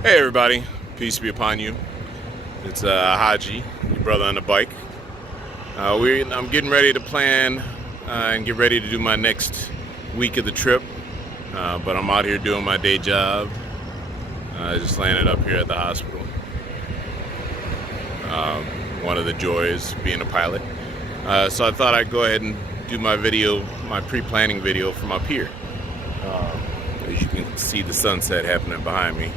Hey everybody, peace be upon you. It's Haji, your brother on the bike. I'm getting ready to plan and get ready to do my next week of the trip, but I'm out here doing my day job. I just landed up here at the hospital. One of the joys being a pilot. So I thought I'd go ahead and do my video, my pre-planning video from up here. As you can see the sunset happening behind me.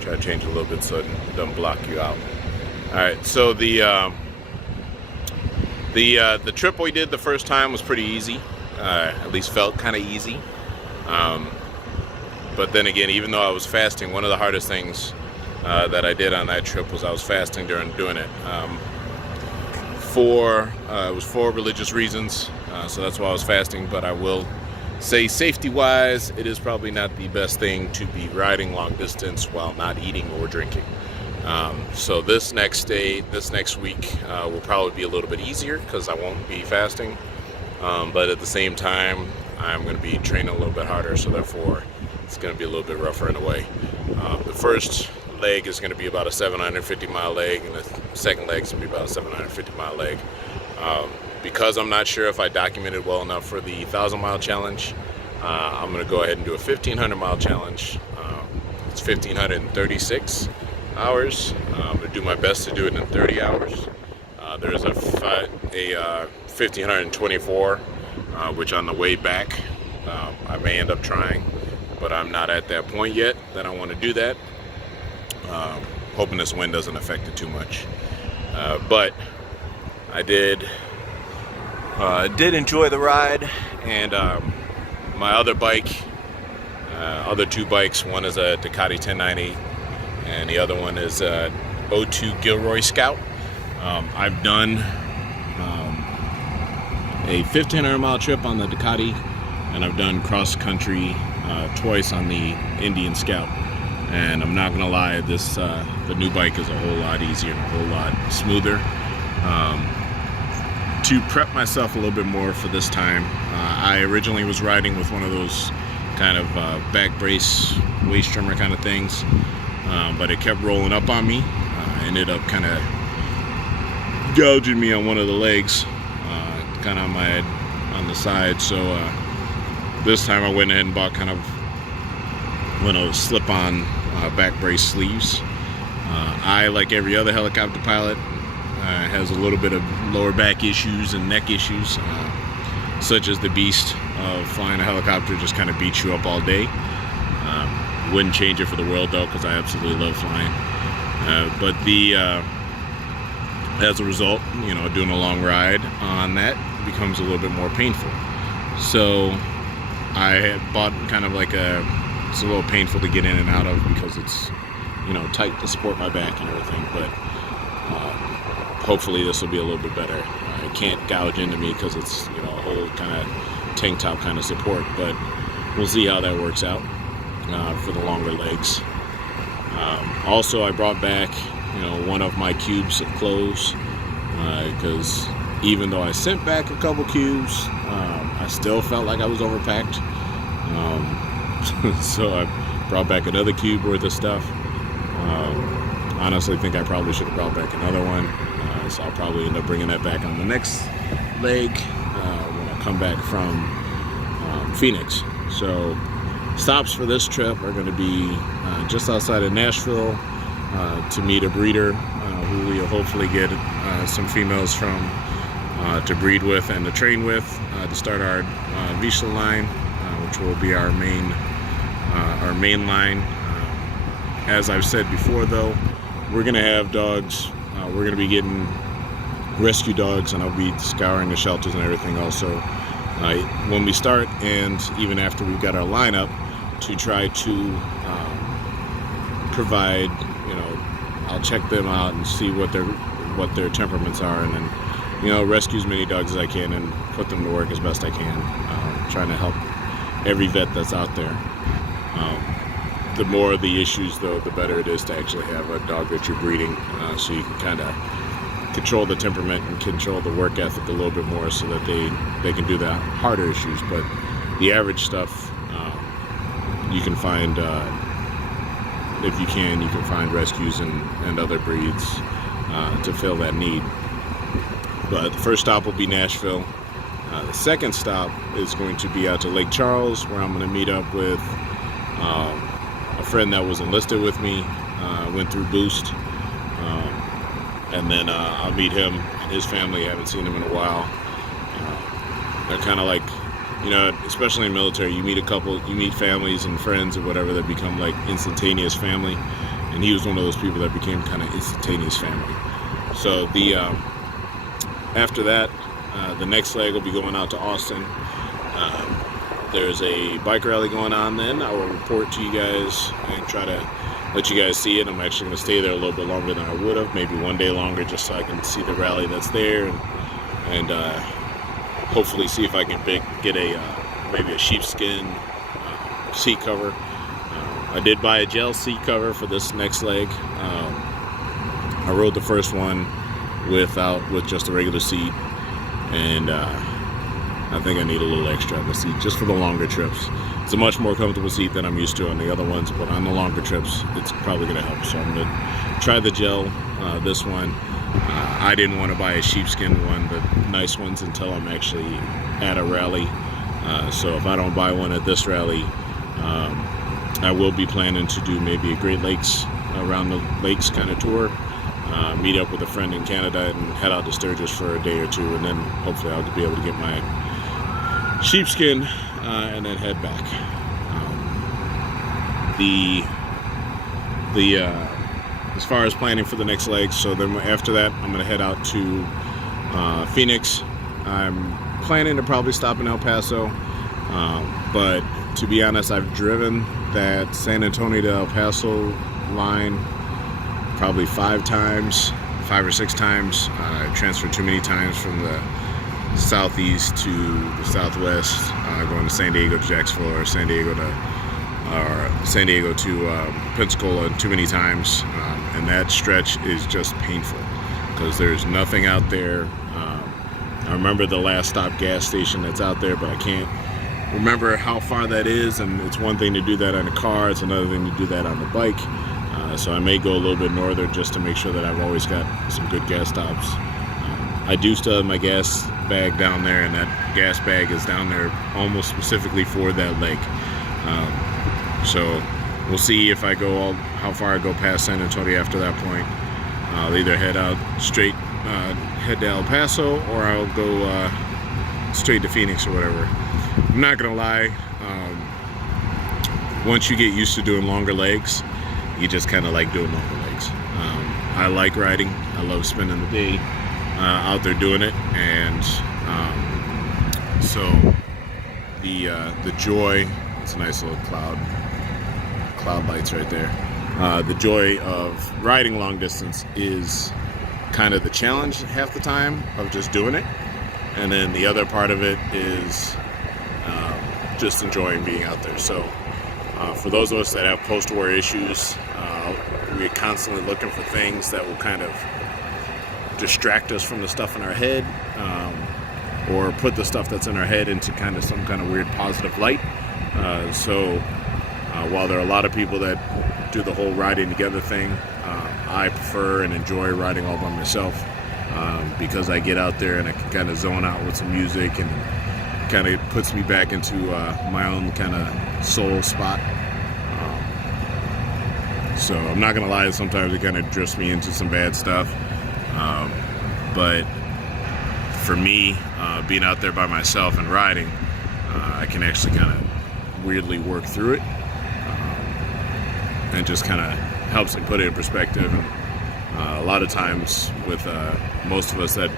Try to change a little bit so it doesn't block you out. All right, so the trip we did the first time was pretty easy. At least felt kind of easy. But then again, even though I was fasting, one of the hardest things that I did on that trip was I was fasting during doing it. It was for religious reasons, so that's why I was fasting. But I will say, safety-wise, it is probably not the best thing to be riding long distance while not eating or drinking. So this next week will probably be a little bit easier because I won't be fasting. But at the same time, I'm going to be training a little bit harder, so therefore it's going to be a little bit rougher in a way. The first leg is going to be about a 750-mile leg, and the second leg is going to be about a 750-mile leg. Because I'm not sure if I documented well enough for the 1,000-mile challenge, I'm going to go ahead and do a 1,500-mile challenge. It's 1,536 hours. I'm going to do my best to do it in 30 hours. There's a 1,524, which on the way back, I may end up trying, but I'm not at that point yet that I want to do that. Hoping this wind doesn't affect it too much. But I did enjoy the ride, and my other bike, other two bikes, one is a Ducati 1090 and the other one is a O2 Gilroy Scout. I've done a 1,500-mile trip on the Ducati, and I've done cross country twice on the Indian Scout. And I'm not gonna lie, the new bike is a whole lot easier and a whole lot smoother. To prep myself a little bit more for this time, I originally was riding with one of those kind of back brace waist trimmer kind of things, but it kept rolling up on me. Ended up kind of gouging me on one of the legs, kind of on the side. So this time I went ahead and bought kind of one of those slip-on back brace sleeves. I, like every other helicopter pilot, has a little bit of lower back issues and neck issues, such as the beast of flying a helicopter just kind of beats you up all day. Wouldn't change it for the world though, because I absolutely love flying. But as a result, doing a long ride on that becomes a little bit more painful. So I had bought kind of like it's a little painful to get in and out of because it's tight to support my back and everything, but hopefully this will be a little bit better. It can't gouge into me because it's a whole kind of tank top kind of support, but we'll see how that works out for the longer legs. Also, I brought back one of my cubes of clothes because even though I sent back a couple cubes, I still felt like I was overpacked. So I brought back another cube worth of stuff. Honestly think I probably should have brought back another one, so I'll probably end up bringing that back on the next leg when I come back from Phoenix. So stops for this trip are going to be just outside of Nashville to meet a breeder who we'll hopefully get some females from to breed with and to train with to start our Vizsla line, which will be our main line. As I've said before though, we're going to have dogs. We're going to be getting rescue dogs, and I'll be scouring the shelters and everything also when we start, and even after we've got our lineup, to try to provide, I'll check them out and see what their temperaments are, and then rescue as many dogs as I can and put them to work as best I can, trying to help every vet that's out there. The more the issues though, the better it is to actually have a dog that you're breeding, so you can kind of control the temperament and control the work ethic a little bit more, so that they can do the harder issues. But the average stuff, you can find if you can find rescues and other breeds to fill that need. But the first stop will be Nashville. The second stop is going to be out to Lake Charles, where I'm going to meet up with a friend that was enlisted with me, went through Boost, and then I'll meet him and his family. I haven't seen him in a while. They're kind of like, you know, especially in military, you meet families and friends or whatever that become like instantaneous family, and he was one of those people that became kind of instantaneous family. So after that, the next leg will be going out to Austin. There's a bike rally going on then. I will report to you guys and try to let you guys see it. I'm actually going to stay there a little bit longer than I would have, maybe one day longer, just so I can see the rally that's there, and hopefully see if I can get maybe a sheepskin seat cover. I did buy a gel seat cover for this next leg. I rode the first one with just a regular seat, and I think I need a little extra on the seat just for the longer trips. It's a much more comfortable seat than I'm used to on the other ones, but on the longer trips, it's probably going to help. So I'm going to try the gel, this one. I didn't want to buy a sheepskin one, the nice ones, until I'm actually at a rally. So if I don't buy one at this rally, I will be planning to do maybe a Great Lakes, around the lakes kind of tour. Meet up with a friend in Canada and head out to Sturgis for a day or two, and then hopefully I'll be able to get my sheepskin and then head back. As far as planning for the next leg, so then after that I'm going to head out to Phoenix. I'm planning to probably stop in El Paso, but to be honest, I've driven that San Antonio to El Paso line probably 5 or 6 times. I transferred too many times from the southeast to the southwest, going to San Diego to Jacksonville, or San Diego to Pensacola too many times, and that stretch is just painful because there's nothing out there. I remember the last stop gas station that's out there, but I can't remember how far that is, and it's one thing to do that on a car, it's another thing to do that on the bike. So I may go a little bit northern just to make sure that I've always got some good gas stops. I do still have my gas bag down there, and that gas bag is down there almost specifically for that lake. So we'll see if I go how far I go past San Antonio after that point. I'll either head out straight, head to El Paso, or I'll go straight to Phoenix or whatever. I'm not gonna lie, once you get used to doing longer legs, you just kind of like doing longer legs. I like riding. I love spending the day out there doing it, and so the joy. It's a nice little cloud lights right there. The joy of riding long distance is kind of the challenge half the time of just doing it, and then the other part of it is just enjoying being out there. So for those of us that have post-war issues, we're constantly looking for things that will kind of distract us from the stuff in our head, or put the stuff that's in our head into kind of some kind of weird positive light. So while there are a lot of people that do the whole riding together thing, I prefer and enjoy riding all by myself, because I get out there and I can kind of zone out with some music, and kind of puts me back into my own kind of soul spot. So I'm not gonna lie, sometimes it kind of drifts me into some bad stuff, but for me, being out there by myself and riding, I can actually kind of weirdly work through it, and just kind of helps me put it in perspective. And a lot of times with most of us that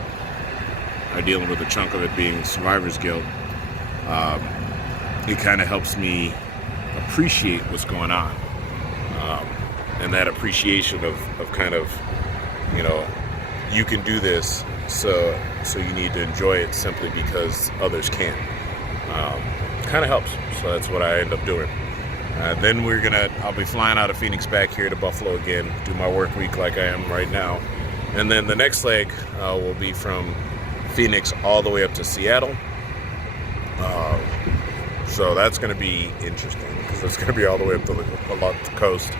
are dealing with a chunk of it being survivor's guilt, it kind of helps me appreciate what's going on, and that appreciation of kind of, you know, you can do this, so you need to enjoy it simply because others can. Kind of helps. So that's what I end up doing. Then I'll be flying out of Phoenix back here to Buffalo again, do my work week like I am right now, and then the next leg will be from Phoenix all the way up to Seattle. So that's going to be interesting because it's going to be all the way up along the coast.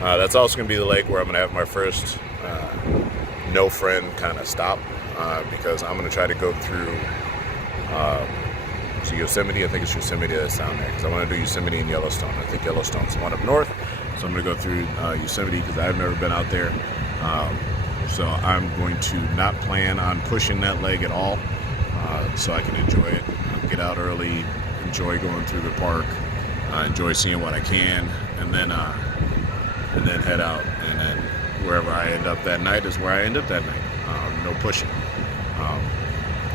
That's also going to be the leg where I'm going to have my first no friend kind of stop, because I'm going to try to go through Yosemite. I think it's Yosemite that's down there, because I want to do Yosemite and Yellowstone. I think Yellowstone's the one up north, so I'm going to go through Yosemite because I've never been out there. So I'm going to not plan on pushing that leg at all, so I can enjoy it, get out early, enjoy going through the park, enjoy seeing what I can, and then head out. And then wherever I end up that night is where I end up that night. No pushing.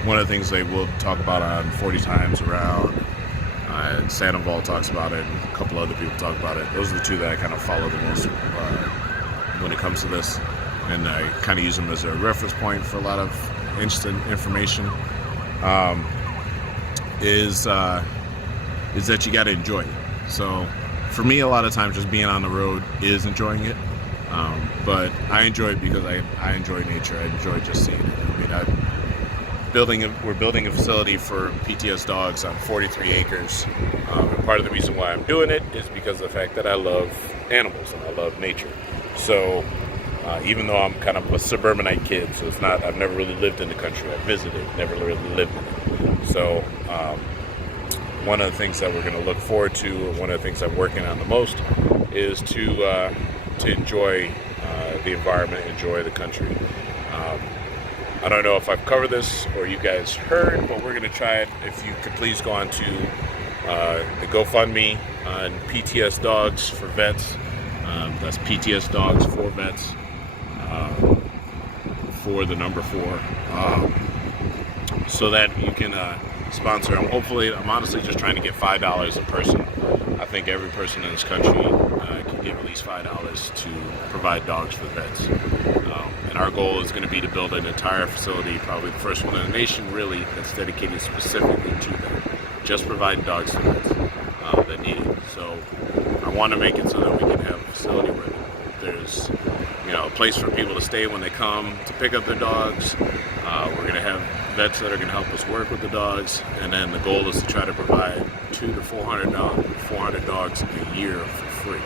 One of the things they will talk about on 40 Times Around, and Sandoval talks about it, and a couple other people talk about it. Those are the two that I kind of follow the most when it comes to this, and I kind of use them as a reference point for a lot of instant information. Is that you got to enjoy it. So for me, a lot of times just being on the road is enjoying it, but I enjoy it because I enjoy nature. I enjoy just seeing it. I mean, we're building a facility for PTS dogs on 43 acres. And part of the reason why I'm doing it is because of the fact that I love animals and I love nature. So even though I'm kind of a suburbanite kid, so it's not, I've never really lived in the country. I've visited, never really lived in it. So one of the things that we're going to look forward to, or one of the things I'm working on the most, is to enjoy the environment, enjoy the country. I don't know if I've covered this or you guys heard, but we're going to try it. If you could please go on to the GoFundMe on PTS Dogs for Vets. That's PTS Dogs for Vets, for the number 4, so that you can sponsor them. Hopefully, I'm honestly just trying to get $5 a person. I think every person in this country can give at least $5 to provide dogs for vets. And our goal is going to be to build an entire facility, probably the first one in the nation, really, that's dedicated specifically to that, just providing dogs to vets that need it. So I want to make it so that we can have a facility where there's, a place for people to stay when they come to pick up their dogs. We're going to have vets that are going to help us work with the dogs, and then the goal is to try to provide 200 to 400 dogs a year for free.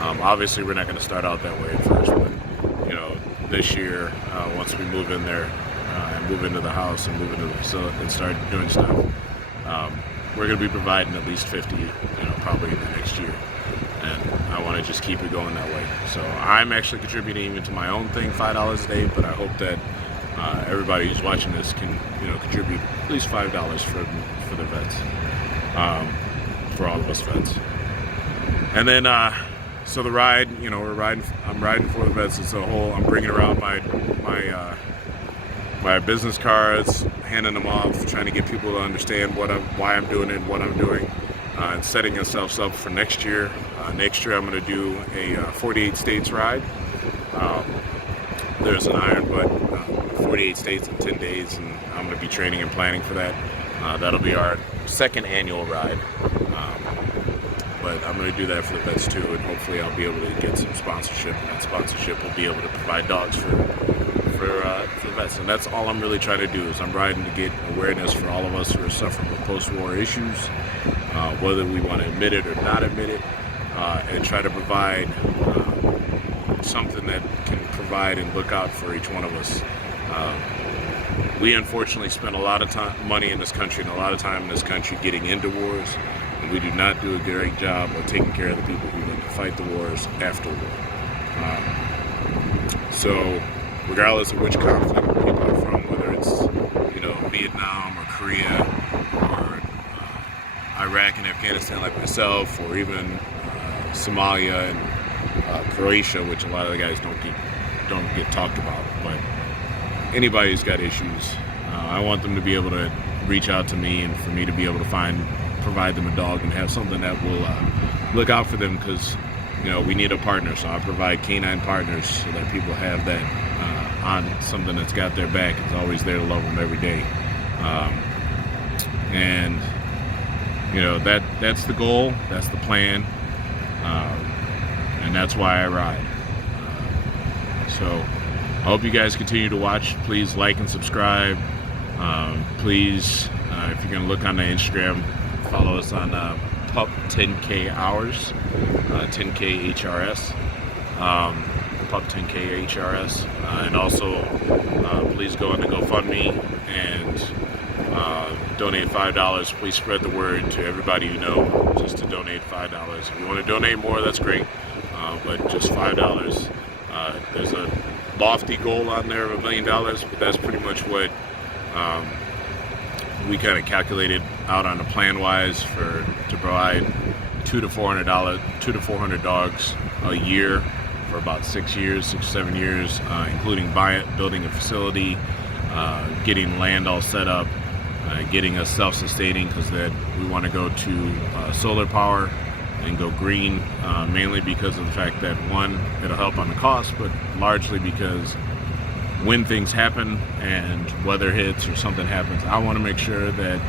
Obviously, we're not going to start out that way at first, but this year, once we move in there and move into the house and move into the facility and start doing stuff, we're going to be providing at least 50, probably in the next year. And I want to just keep it going that way. So I'm actually contributing even to my own thing, $5 a day, but I hope that everybody who's watching this can, contribute at least $5 for the vets, for all of us vets. And then, so the ride, I'm riding for the vets as a whole. I'm bringing around my business cards, handing them off, trying to get people to understand why I'm doing it, what I'm doing, and setting ourselves up for next year. Next year, I'm going to do a 48 states ride. There's an iron, but 48 states in 10 days, and I'm going to be training and planning for that. That'll be our second annual ride. But I'm going to do that for the vets too, and hopefully I'll be able to get some sponsorship, and that sponsorship will be able to provide dogs for the vets. And that's all I'm really trying to do, is I'm riding to get awareness for all of us who are suffering with post-war issues, whether we want to admit it or not admit it, and try to provide something that can provide and look out for each one of us. We unfortunately spend a lot of money in this country and a lot of time in this country getting into wars. We do not do a great job of taking care of the people who need to fight the wars after war. So regardless of which conflict people are from, whether it's Vietnam or Korea or Iraq and Afghanistan like myself, or even Somalia and Croatia, which a lot of the guys don't get talked about, but anybody who's got issues, I want them to be able to reach out to me, and for me to be able to provide them a dog and have something that will look out for them, because we need a partner. So I provide canine partners so that people have that on something that's got their back. It's always there to love them every day, and that's the goal, that's the plan, and that's why I ride. So I hope you guys continue to watch. Please like and subscribe. Please, if you're gonna look on the Instagram, follow us on Pup 10K Hours, 10K HRS. Pup 10K HRS, and also please go on to GoFundMe and donate $5. Please spread the word to everybody you know just to donate $5. If you want to donate more, that's great, but just $5. There's a lofty goal on there of $1 million, but that's pretty much what we kind of calculated out on the plan wise to provide 200 to 400 dogs a year for about 6 years, 6 or 7 years, including building a facility, getting land all set up, getting us self-sustaining, because that we want to go to solar power and go green, mainly because of the fact that, one, it'll help on the cost, but largely because when things happen and weather hits or something happens, I want to make sure that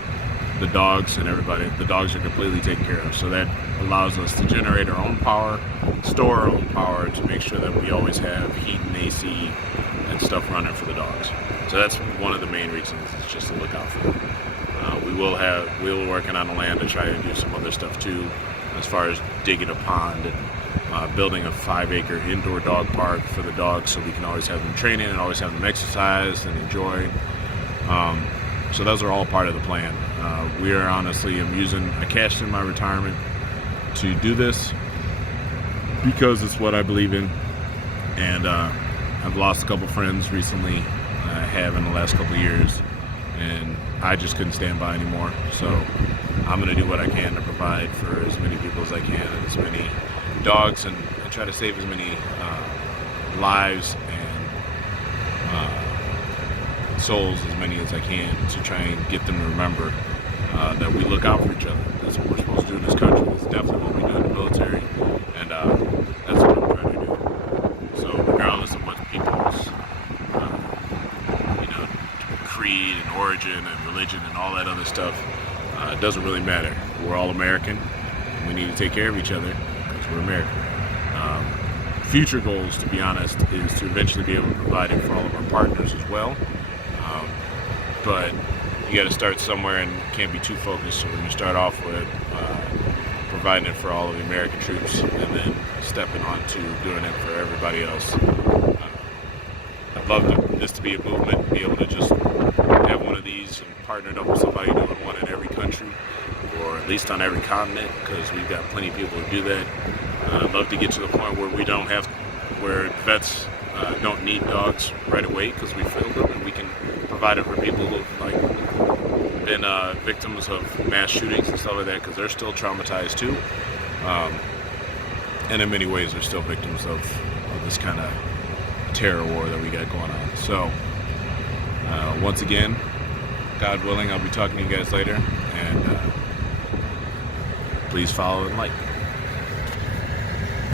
the dogs and the dogs are completely taken care of. So that allows us to generate our own power, store our own power, to make sure that we always have heat and AC and stuff running for the dogs. So that's one of the main reasons, is just to look out for them. We're working on the land to try to do some other stuff too, as far as digging a pond and building a 5-acre indoor dog park for the dogs, so we can always have them training and always have them exercise and enjoy. So those are all part of the plan. I cashed in my retirement to do this because it's what I believe in, and I've lost a couple friends recently. I have in the last couple of years, and I just couldn't stand by anymore. So I'm going to do what I can to provide for as many people as I can, and as many dogs, and try to save as many lives and souls, as many as I can, to try and get them to remember that we look out for each other. That's what we're supposed to do in this country. It's definitely what we do in the military, and that's what I'm trying to do. So regardless of what people's creed and origin and religion and all that other stuff, it doesn't really matter. We're all American, and we need to take care of each other because we're American. Future goals, to be honest, is to eventually be able to provide it for all of our partners as well. But you got to start somewhere and can't be too focused. So when you start off with providing it for all of the American troops, and then stepping on to doing it for everybody else. I'd love this to be a movement, be able to just have one of these and partnered up with somebody doing one in every country, or at least on every continent, because we've got plenty of people who do that. I'd love to get to the point where where vets don't need dogs right away because we filled them, and we can provide it for people who've been victims of mass shootings and stuff like that, because they're still traumatized too. And in many ways, they're still victims of this kind of terror war that we got going on. So once again, God willing, I'll be talking to you guys later, and please follow and like.